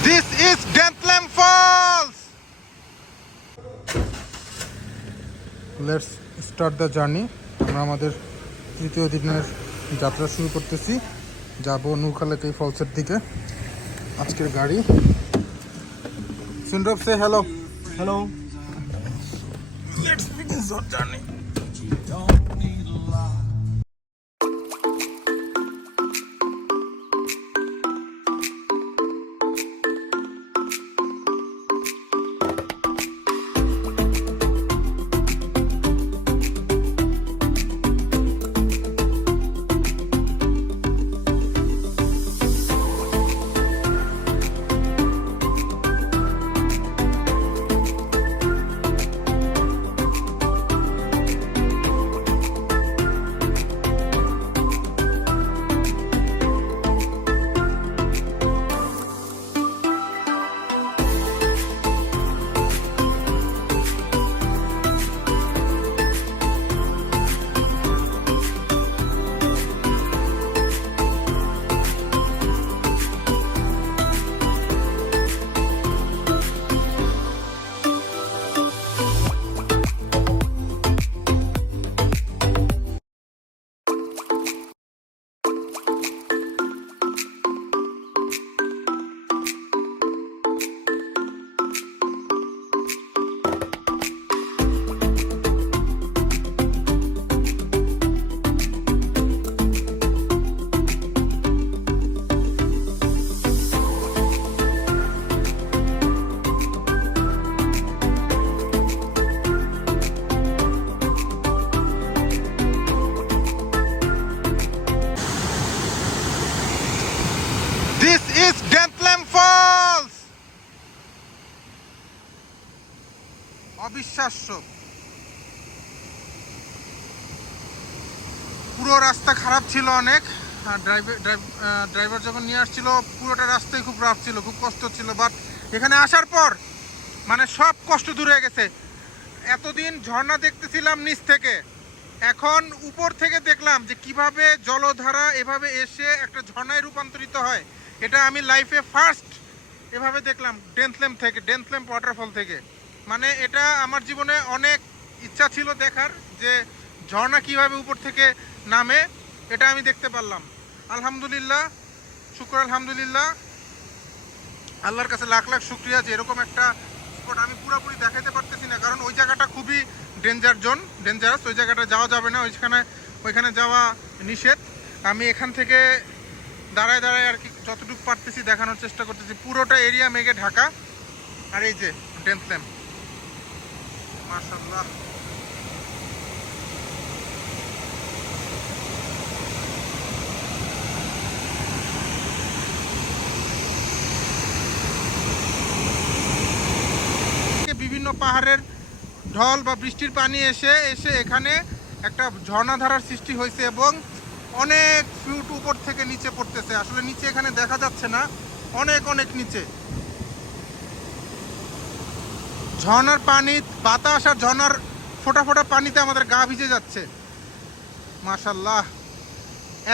This is Denthlam Falls. Let's start the journey. আমরা আমাদের তৃতীয় দিনের যাত্রা শুরু করতেছি যাব নৌকালেকাই ফলসের দিকে আজকের গাড়ি সিন্ড্রপ সে hello Hello. Let's begin our অবিশ্বাস্য। পুরো রাস্তা খারাপ ছিল অনেক। ড্রাইভার ড্রাইভার যখন নিয়ে আসছিল, পুরোটা রাস্তায় খুব রাফ ছিল, খুব কষ্ট ছিল। বাট এখানে আসার পর মানে সব কষ্ট দূর হয়ে গেছে। এতদিন ঝর্ণা দেখতেছিলাম নিচ থেকে। এখন উপর থেকে দেখলাম যে কীভাবে জলধারা এভাবে এসে একটা ঝর্ণায় রূপান্তরিত হয়। এটা আমি লাইফে ফার্স্ট এভাবে দেখলাম ডেন্থলেম থেকে ডেন্থলেম ওয়াটারফল থেকে। মানে এটা আমার জীবনে অনেক ইচ্ছা ছিল দেখার যে ঝর্ণা কীভাবে উপর থেকে নামে, এটা আমি দেখতে পারলাম। আলহামদুলিল্লাহ, শুক্র আলহামদুলিল্লাহ। আল্লাহর কাছে লাখ লাখ শুক্রিয়া যে এরকম একটা স্পট আমি পুরোপুরি দেখাতে পারতেছি না, কারণ ওই জায়গাটা খুবই ডেঞ্জার জোন ডেঞ্জারাস ওই জায়গাটা যাওয়া যাবে না, ওইখানে ওইখানে যাওয়া নিষেধ। আমি এখান থেকে দাঁড়ায় দাঁড়ায় আর কি যতটুকু পারতেছি দেখানোর চেষ্টা করতেছি। পুরোটা এরিয়া মেঘে ঢাকা। আর এই যে ডেন্থল্যাম মাশাল্লাহ বিভিন্ন পাহাড়ের ঢল বা বৃষ্টির পানি এসে এসে এখানে একটা ঝর্ণাধারার সৃষ্টি হয়েছে এবং অনেক ফিউট উপর থেকে নিচে পড়তেছে। আসলে নিচে এখানে দেখা যাচ্ছে না, অনেক অনেক নিচে। ঝর্ণার পানি, বাতাস আর ঝর্নার ফোটা ফোটা পানিতে আমাদের গা ভিজে যাচ্ছে। মাশাল্লাহ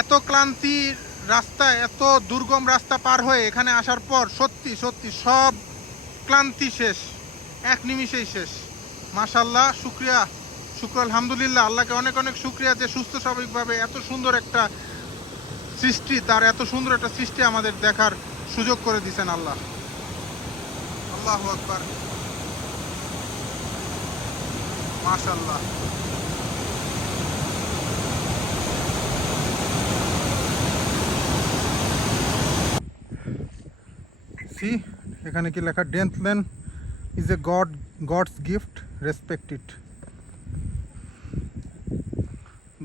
এত ক্লান্তির রাস্তা এত দুর্গম রাস্তা পার হয়ে এখানে আসার পর সত্যি সত্যি সব ক্লান্তি শেষ, এক নিমিষেই শেষ। মাশাল্লাহ শুক্রিয়া। শুক্র আলহামদুলিল্লাহ, আল্লাহকে অনেক অনেক শুক্রিয়া যে সুস্থ স্বাভাবিকভাবে এত সুন্দর একটা সৃষ্টি, তার এত সুন্দর একটা সৃষ্টি আমাদের দেখার সুযোগ করে দিয়েছেন আল্লাহ। আল্লাহ আকবার। মাশাল্লাহ সি এখানে কি লেখা ডেন্থলেন is a god god's gift respect it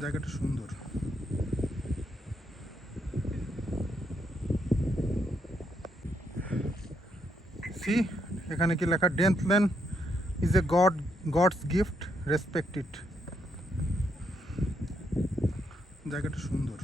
জায়গাটা সুন্দর। সি এখানে কি লেখা ডেন্থলেন is a god god's gift respect it জায়গাটা সুন্দর।